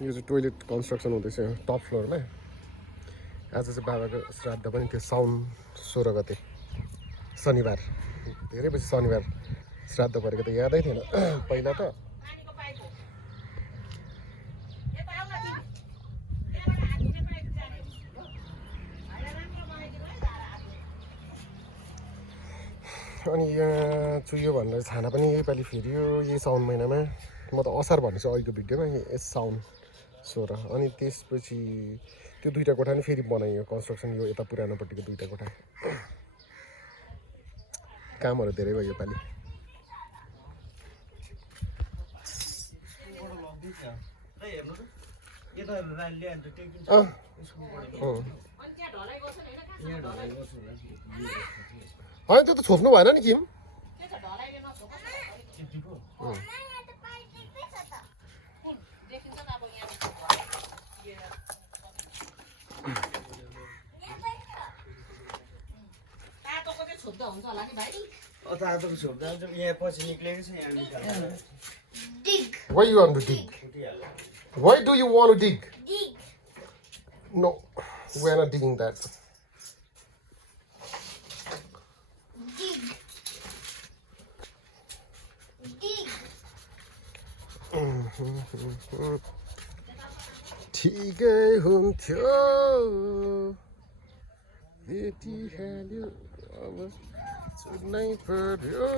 यो चाहिँ toilet construction हुँदैछ टप फ्लोरमा आज चाहिँ बाबाको श्राद्ध पनि थियो साउन 16 गते शनिबार धेरै पछि शनिबार श्राद्ध परेको त यादै थिएन पहिला त अनि यहाँ चुयो भनेर छाना पनि योपालि फेरियो यही साउन महिनामा म त असार भनेछु अहिलेको भिडियोमा साउन 16 अनि त्यसपछि त्यो दुईटा कोठा नि फेरि बनाइयो कन्स्ट्रक्सन यो यता पुरानोपट्टिको दुईटा कोठा कामहरू धेरै भयो योपालि होइन त्यो त छोप्नु भएन नि किम Why you want to dig? Why do you want to dig? Dig. No, we're not digging that. Dig. Dig. ठिकै हुन्थ्यो यतिहाल्यो अब छुट्नै पर्यो